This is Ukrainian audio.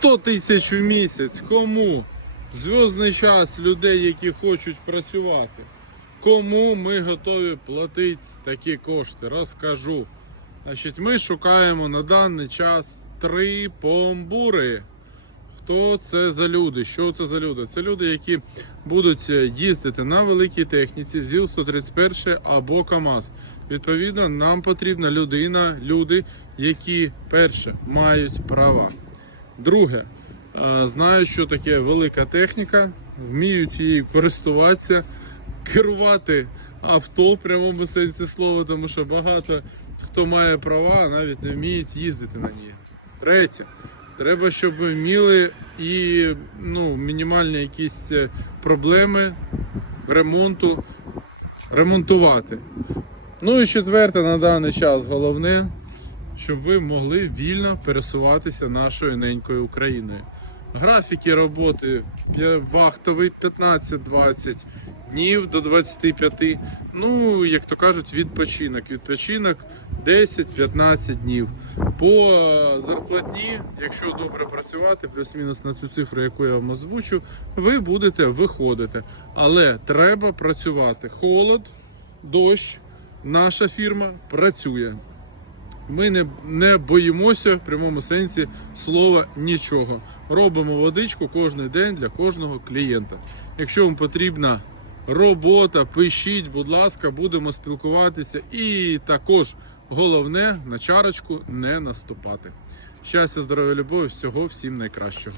100 тисяч в місяць. Кому? Зв'язний час людей, які хочуть працювати. Кому ми готові платити такі кошти? Розкажу. Значить, ми шукаємо на даний час три помбури. Хто це за люди? Що це за люди? Це люди, які будуть е, їздити на великій техніці ЗІЛ-131 або КАМАЗ. Відповідно, нам потрібна людина, люди, які перше мають права. Друге, знають, що таке велика техніка, вміють її користуватися, керувати авто в прямому сенсі слова, тому що багато хто має права, а навіть не вміють їздити на ній. Третє, треба, щоб ви вміли і ну, мінімальні якісь е, проблеми ремонту ремонтувати. Ну і четверте на даний час головне, щоб ви могли вільно пересуватися нашою ненькою Україною. Графіки роботи вахтовий 15-20 днів до 25. Ну, як то кажуть, відпочинок. Відпочинок 10-15 днів. По е, зарплатні, якщо добре працювати, плюс-мінус на цю цифру, яку я вам озвучу, ви будете виходити. Але треба працювати. Холод, дощ, наша фірма працює. Ми не, не боїмося в прямому сенсі слова нічого. Робимо водичку кожен день для кожного клієнта. Якщо вам потрібна робота, пишіть, будь ласка, будемо спілкуватися. І також головне на чарочку не наступати. Щастя, здоров'я, любові, всього всім найкращого.